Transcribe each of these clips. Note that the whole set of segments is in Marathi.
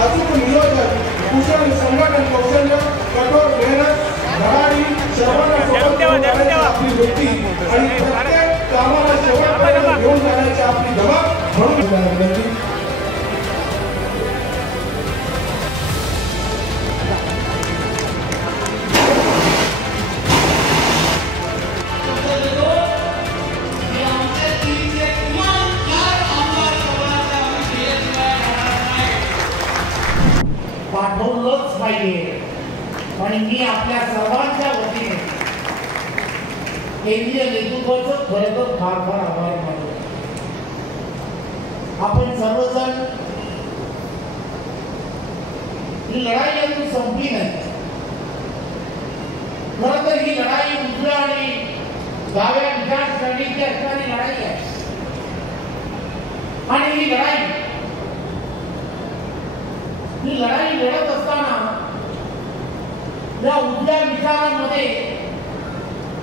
अचूक नियोजन, कुशल संघटन कौशल्य, कठोर मेहनत, धडाडी, सर्वांना सोबत घेऊन जाण्याची आपली वृत्ती आणि प्रत्येक कामाला शेवटपर्यंत घेऊन जाण्याची आपली धमक म्हणून पाठवलंच पाहिजे. आणि मी आपल्या सर्वांच्या वतीने केंद्रीय नेतृत्वाचं खरं तर फार फार आभार मानतो. आपण सर्वजण ही लढाई अजून संपली नाही. खरं तर ही लढाई उजव्या आणि डाव्या विचारसरणीची असणारी लढाई आहे. आणि ही लढाई लढत असताना या उजव्या विचारांमध्ये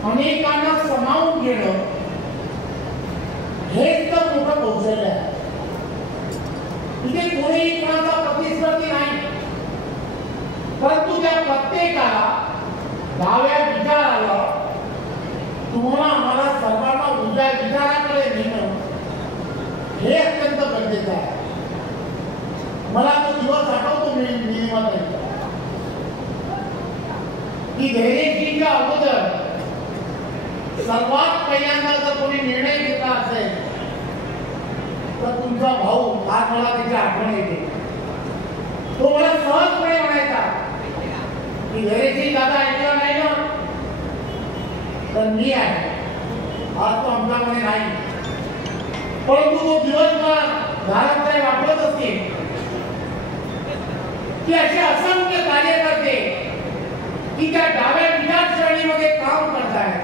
अनेकांना सामावून घेणं हेच तर मोठं कौशल्य आहे. इथे कोणीही कोणाचा प्रतिस्पर्धी नाही, परंतु त्या प्रत्येकाला डाव्या विचाराला तुम्हाला आम्हाला सर्वांना उजव्या विचाराकडे नेणं हे अत्यंत गरजेचं आहे. मला तो दिवस आठवतो नियमात की धैर्यशीलच्या अगोदर सर्वात पहिल्यांदा जर कोणी निर्णय घेतला असेल तर तुमचा भाऊ, आज मला त्याची आठवण येते. तो मला सहजपणे म्हणायचा की धैर्यशील दादा ऐकला नाही ना तर मी आहे. आज तो आमच्यामध्ये नाही, परंतु तो दिवसभर घरात वापरत असतील की असे असंख्य कार्यकर्ते की त्या डाव्या विचारसरणीमध्ये काम करतायत,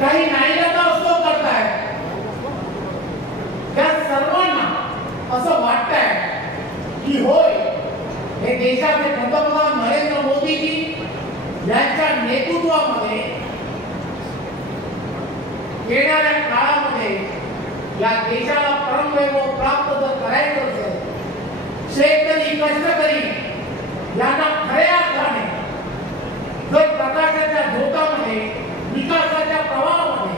काही नाईलाजास्तव करतायत. त्या सर्वांना असं वाटतंय की होय, हे देशाचे पंतप्रधान नरेंद्र मोदीजी यांच्या नेतृत्वामध्ये येणाऱ्या काळामध्ये या देशाला परमवैभव प्राप्त जर करायचं असेल, शेतकरी, कष्टकरी यांना खऱ्या अर्थाने जर प्रकाशाच्या झोतामध्ये, विकासाच्या प्रवाहामध्ये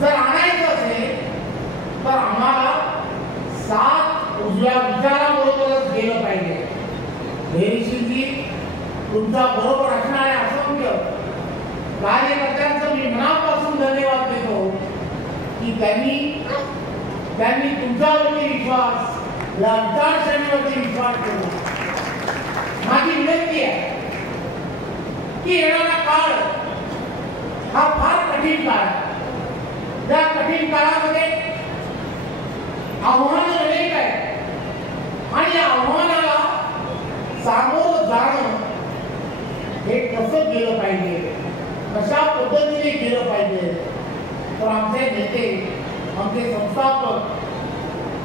जर आणायचं असेल तर आम्हाला सात उजव्या विचाराबरोबरच गेलं पाहिजे. धैर्यशीलजी, तुमच्या बरोबर असणाऱ्या असंख्य कार्यकर्त्यांचं मी मनापासून धन्यवाद देतो की त्यांनी तुमच्यावरती विश्वास, या विचारसरणीवरती विश्वास ठेवला. माझी विनंती आहे की येणारा काळ हा फार कठीण काळ आहे. त्या कठीण काळामध्ये आव्हानं अनेक आहेत आणि या आव्हानाला सामोरं जाणं हे कसं गेलं पाहिजे, कशा पद्धतीने गेलं पाहिजे, तर आमचे नेते, आमचे संस्थापक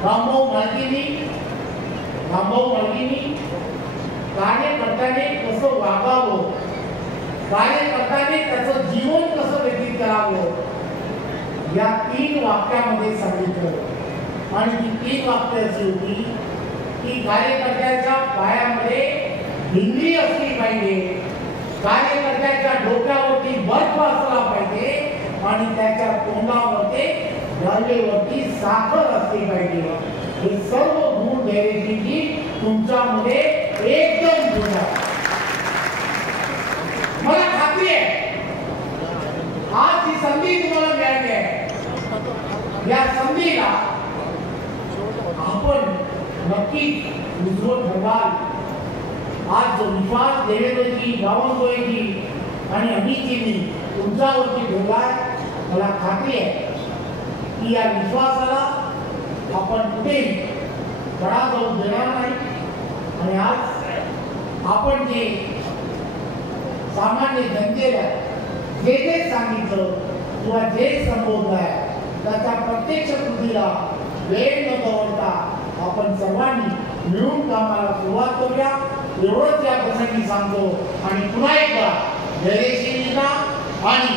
रामभाऊ मालकीनी कार्यकर्त्याने कसं वागावं, कार्यकर्त्याने त्याचं जीवन कसं व्यतीत करावं, या 3 वाक्यामध्ये सांगितलं. आणि ती 3 वाक्य अशी होती की कार्यकर्त्याच्या पायामध्ये भिंगरी असली पाहिजे, कार्यकर्त्याच्या डोक्यावरती बर्फ असला पाहिजे आणि त्याच्या तोंडावरती गळेवरती साखर असली पाहिजे. हे सर्व गुण धैर्यशीलजी तुमच्यामध्ये एकदम जुळले. मला खात्री आहे आज ही संधी तुम्हाला मिळाली आहे. या संधीला आपण नक्कीच उजवून ठेवाल. आज जो विश्वास देवेंद्रजी, बावनकुळेजी आणि अमितजींनी तुमच्यावरती ठेवलाय, मला खात्री आहे की या विश्वासाला आपण कुठे तडा जाऊ देणार नाही. आणि आज आपण जे सामान्य जनतेला जे जे सांगितलं किंवा जे संबोधलंय त्याच्या प्रत्यक्ष कृतीला वेळ न दवडता आपण सर्वांनी मिळून कामाला सुरुवात करूया, एवढंच या प्रसंगी सांगतो. आणि पुन्हा एकदा धैर्यशीलता आणि